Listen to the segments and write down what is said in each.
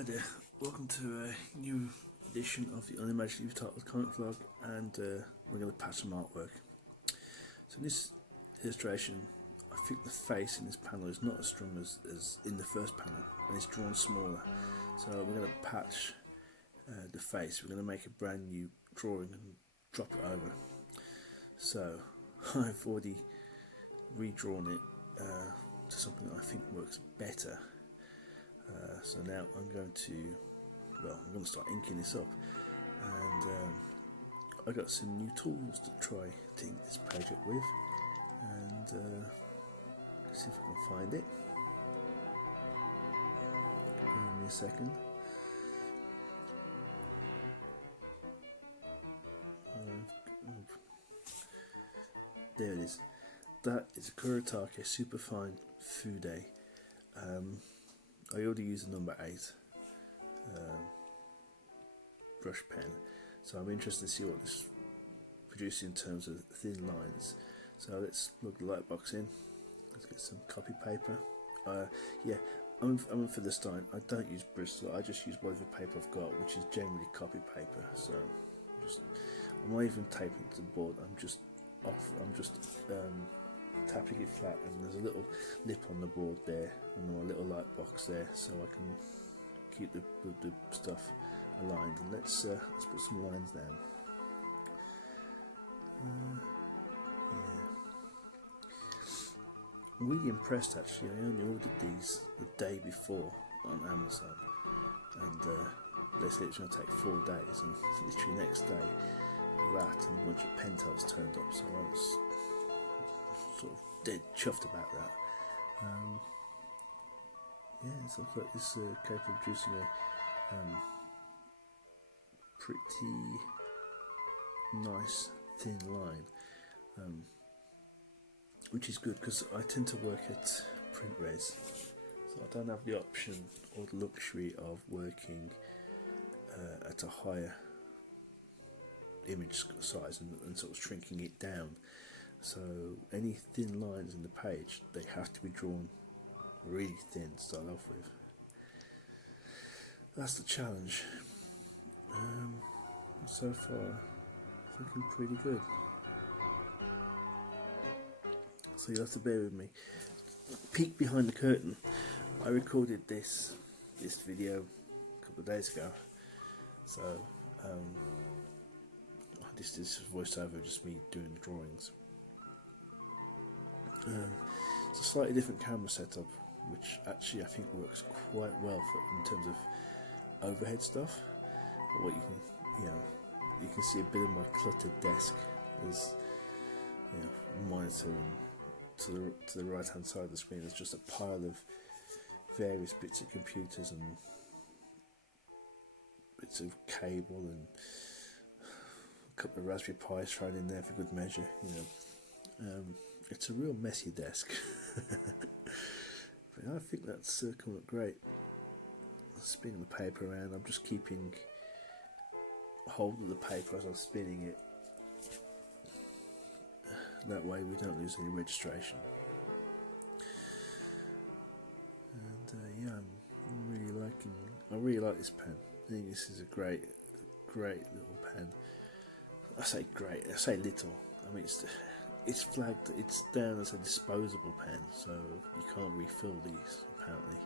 Hi there, welcome to a new edition of the Unimaginative Titles comic vlog, and we're going to patch some artwork. So in this illustration, I think the face in this panel is not as strong as in the first panel, and it's drawn smaller. So we're going to patch the face. We're going to make a brand new drawing and drop it over. So I've already redrawn it to something that I think works better. So now I'm going to start inking this up, and I got some new tools to try to ink this page up with, and see if I can find it. Give me a second. There it is. That is a Kuretake Superfine Fude. I already used the number 8 brush pen, so I'm interested to see what this produces in terms of thin lines. So let's plug the light box in. Let's get some copy paper. Yeah, I'm for this time. I don't use Bristol. I just use whatever paper I've got, which is generally copy paper. So I'm not even taping it to the board. I'm just tapping it flat, and there's a little lip on the board there, and a little light box there, so I can keep the stuff aligned. And let's put some lines down. Yeah, I'm really impressed actually. I only ordered these the day before on Amazon, and they said it's going to take 4 days, and literally next day that and a bunch of pen tails turned up, so I was sort of dead chuffed about that. Yeah, it looks like it's capable of producing a pretty nice thin line, which is good because I tend to work at print res, so I don't have the option or the luxury of working at a higher image size and sort of shrinking it down. So any thin lines in the page, they have to be drawn really thin to start off with. That's the challenge. So far, looking pretty good. So you'll have to bear with me. Peek behind the curtain. I recorded this video a couple of days ago. So this is voiceover, just me doing the drawings. It's a slightly different camera setup, which actually I think works quite well in terms of overhead stuff. But what you can see a bit of my cluttered desk. There's a monitor, and to the right hand side of the screen there's just a pile of various bits of computers and bits of cable and a couple of Raspberry Pis thrown in there for good measure. It's a real messy desk. But I think that's coming up great. Spinning the paper around, I'm just keeping hold of the paper as I'm spinning it. That way we don't lose any registration. And yeah, I really like this pen. I think this is a great little pen. I say great, I say little. I mean, it's flagged, it's down as a disposable pen, so you can't refill these apparently.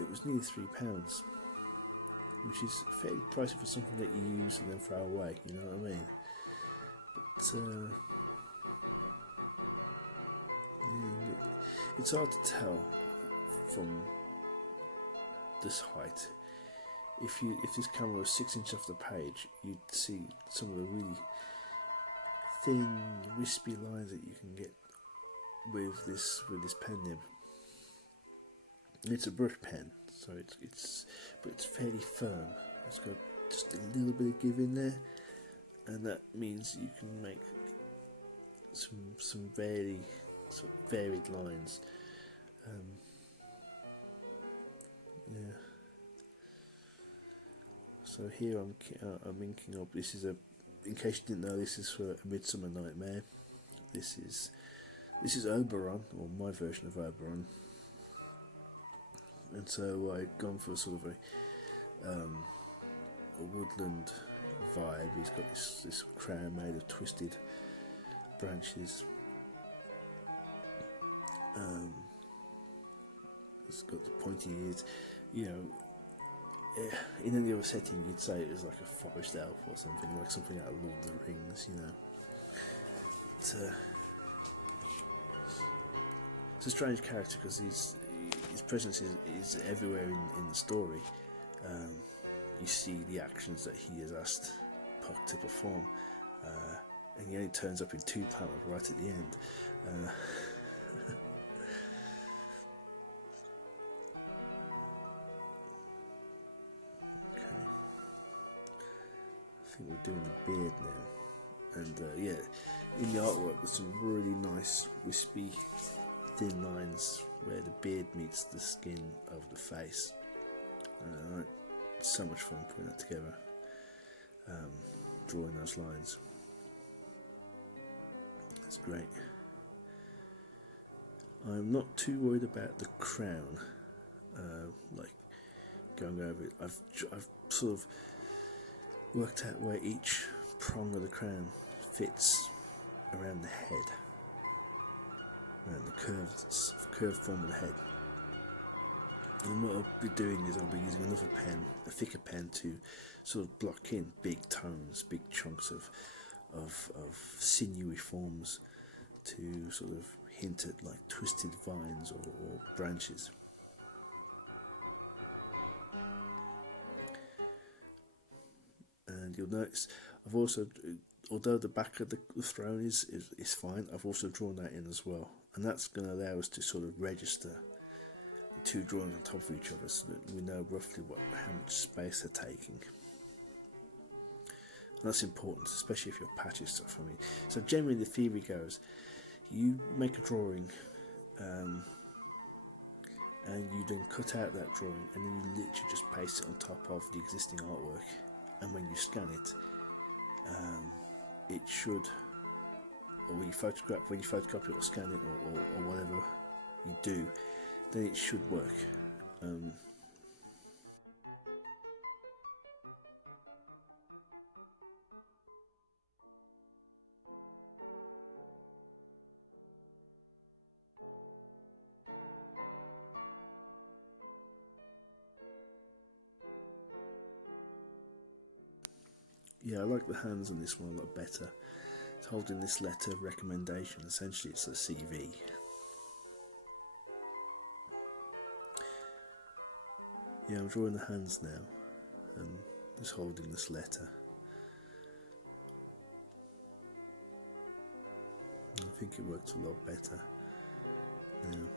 It was nearly £3, which is fairly pricey for something that you use and then throw away, you know what I mean? But yeah, it's hard to tell from this height. If this camera was 6 inches off the page, you'd see some of the really thin, wispy lines that you can get with this pen nib. And it's a brush pen, so it's fairly firm. It's got just a little bit of give in there, and that means you can make some very sort of varied lines. Yeah. So here I'm inking up. This is in case you didn't know, this is for A Midsummer Nightmare. This is Oberon, or my version of Oberon. and so I'd gone for sort of a woodland vibe. He's got this crown made of twisted branches. It's got the pointy ears. You know, in any other setting, you'd say it was like a forest elf or something, like something out of Lord of the Rings. You know, it's a strange character because his presence is everywhere in the story. You see the actions that he is asked Puck to perform, and he only turns up in 2 panels right at the end. Okay, I think we're doing the beard now, and yeah, in the artwork there's some really nice wispy thin lines where the beard meets the skin of the face. So much fun putting that together, drawing those lines. That's great. I'm not too worried about the crown, like going over it. I've sort of worked out where each prong of the crown fits around the head, around the curved form of the head. And what I'll be doing is I'll be using another pen, a thicker pen, to sort of block in big tones, big chunks of sinewy forms, to sort of hint at like twisted vines or branches. And you'll notice I've also, although the back of the throne is fine, I've also drawn that in as well, and that's going to allow us to sort of register the 2 drawings on top of each other, so that we know roughly how much space they're taking. And that's important, especially if you're patching stuff. I mean, so generally the theory goes, you make a drawing, and you then cut out that drawing, and then you literally just paste it on top of the existing artwork. And when you scan it, it should, or when you photocopy it or scan it or whatever you do, then it should work. Yeah, I like the hands on this one a lot better. It's holding this letter of recommendation. Essentially, it's a CV. Yeah, I'm drawing the hands now, and just holding this letter. I think it worked a lot better now.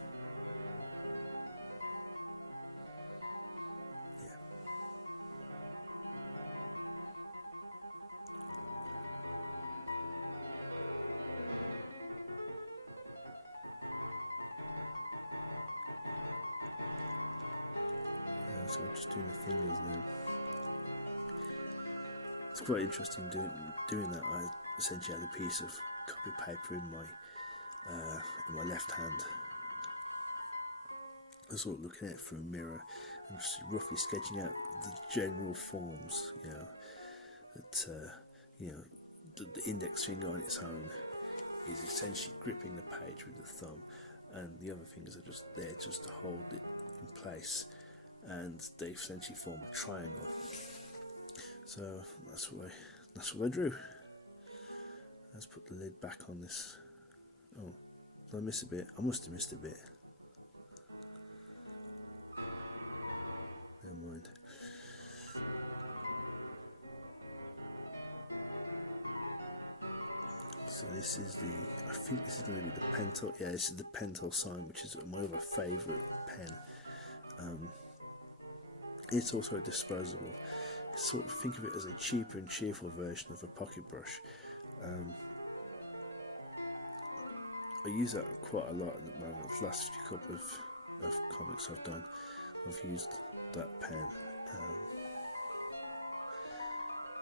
So I'm just doing the fingers now. It's quite interesting doing that. I essentially had a piece of copy paper in my left hand. I was sort of looking at it through a mirror and just roughly sketching out the general forms. The index finger on its own is essentially gripping the page with the thumb, and the other fingers are just there just to hold it in place, and they essentially form a triangle. So that's what I drew. Let's put the lid back on this. Oh, did I miss a bit? I must have missed a bit. Never mind. So this is I think this is going to be the Pentel. Yeah, this is the Pentel sign, which is my other favourite pen. It's also disposable. Sort of think of it as a cheaper and cheerful version of a pocket brush. I use that quite a lot at the moment. The last couple of comics I've done, I've used that pen.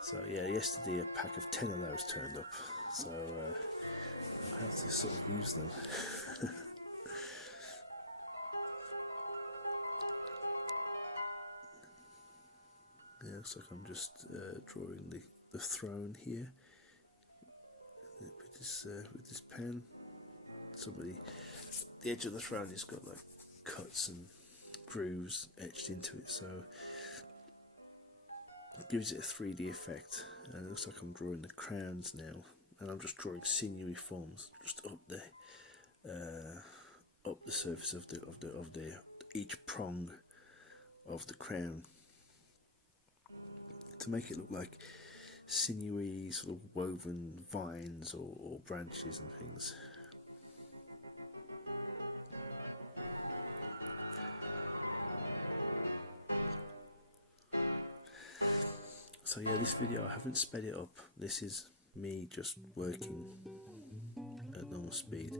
So yeah, yesterday a pack of 10 of those turned up, so I have to sort of use them. looks like I'm just drawing the throne here with this pen. The edge of the throne has got like cuts and grooves etched into it, so it gives it a 3D effect. And it looks like I'm drawing the crowns now, and I'm just drawing sinewy forms just up the surface of each prong of the crown, to make it look like sinewy sort of woven vines or branches and things. So yeah, this video I haven't sped it up. This is me just working at normal speed.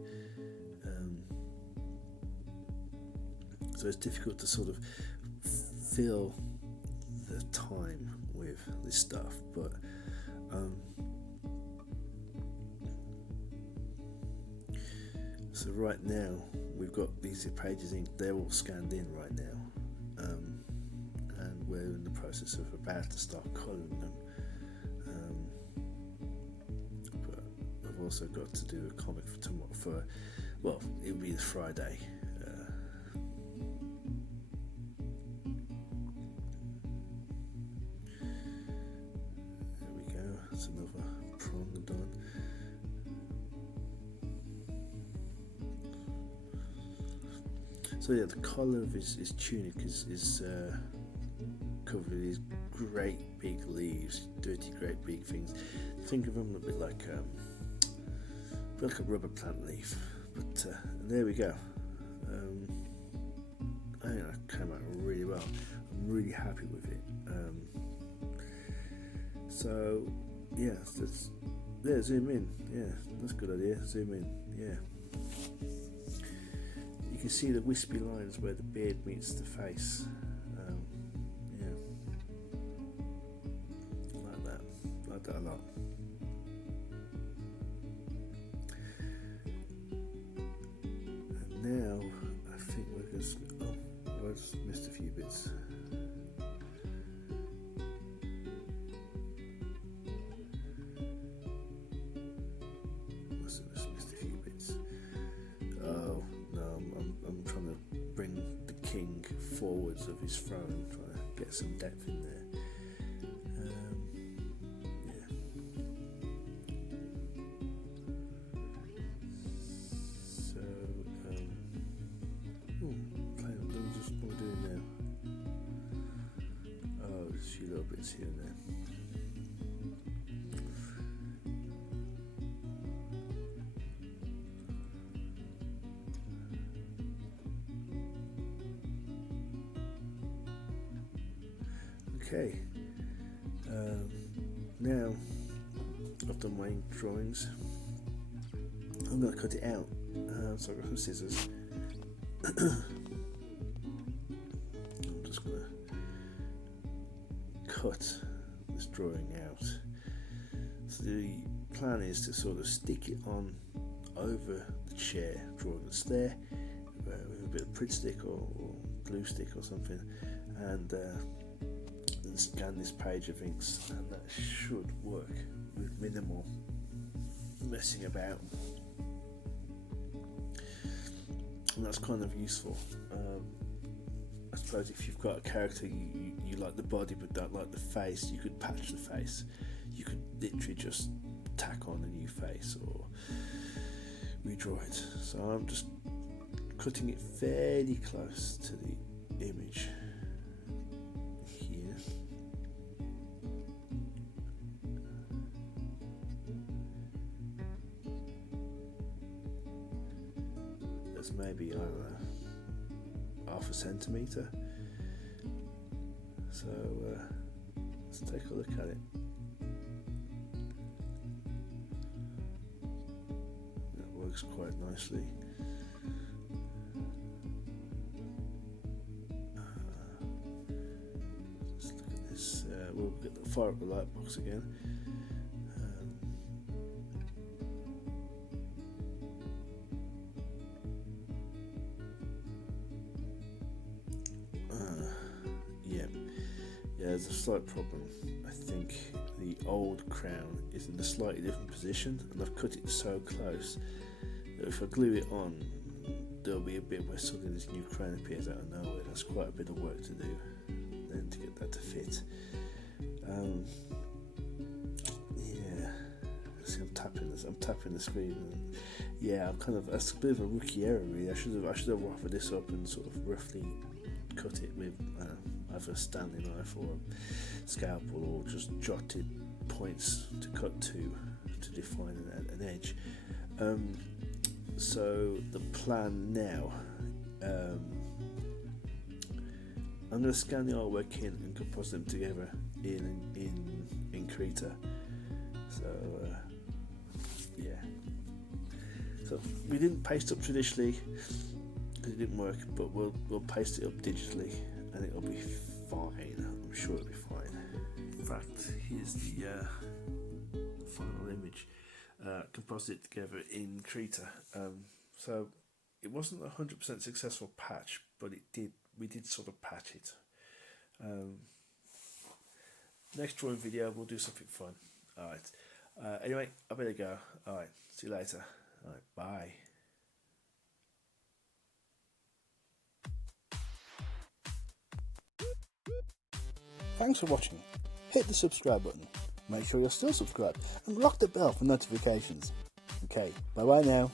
So it's difficult to sort of fill the time with this stuff, but so right now we've got these pages in, they're all scanned in right now, and we're in the process of about to start colouring them, but I've also got to do a comic for tomorrow, well, it'll be Friday. That's another prong done. So yeah, the collar of his tunic is covered with these great big leaves, dirty great big things. Think of them a bit like a rubber plant leaf. But there we go. I think that came out really well. I'm really happy with it. So yeah, zoom in. Yeah, that's a good idea. Zoom in. Yeah. You can see the wispy lines where the beard meets the face. Yeah. Like that a lot. And now, I think we're just... I just missed a few bits. Forwards of his throne, trying to get some depth in there. Yeah. So, just what we're doing now. Oh, there's a few little bits here and there. Okay, now I've done my ink drawings. I'm going to cut it out, so I've got some scissors. I'm just going to cut this drawing out. So the plan is to sort of stick it on over the chair, drawing that's there, with a bit of Pritt stick or glue stick or something, and scan this page of inks, and that should work with minimal messing about, and that's kind of useful. I suppose if you've got a character you like the body but don't like the face, you could patch the face. You could literally just tack on a new face or redraw it. So I'm just cutting it fairly close to the image. Maybe, I don't know, half a centimetre. So let's take a look at it. That works quite nicely. Let's look at this. We'll fire up the light box again. there's a slight problem. I think the old crown is in a slightly different position, and I've cut it so close that if I glue it on, there'll be a bit where suddenly this new crown appears out of nowhere. That's quite a bit of work to do then to get that to fit. Yeah, see, I'm tapping the screen. And yeah, that's a bit of a rookie error really. I should have roughed this up and sort of roughly cut it with either a Stanley knife or a scalpel, or just jotted points to cut to define an edge. So the plan now, I'm going to scan the artwork in and compose them together in Krita. So yeah. So we didn't paste up traditionally because it didn't work, but we'll paste it up digitally and it'll be fine. I'm sure it'll be fine. In fact, here's the final image. Composed it together in Krita. So it wasn't a 100% successful patch, but we did sort of patch it. Next drawing video we'll do something fun. Alright. Anyway, I better go. Alright, see you later. Alright, bye. Thanks for watching. Hit the subscribe button. Make sure you're still subscribed and rock the bell for notifications. Okay, bye bye now.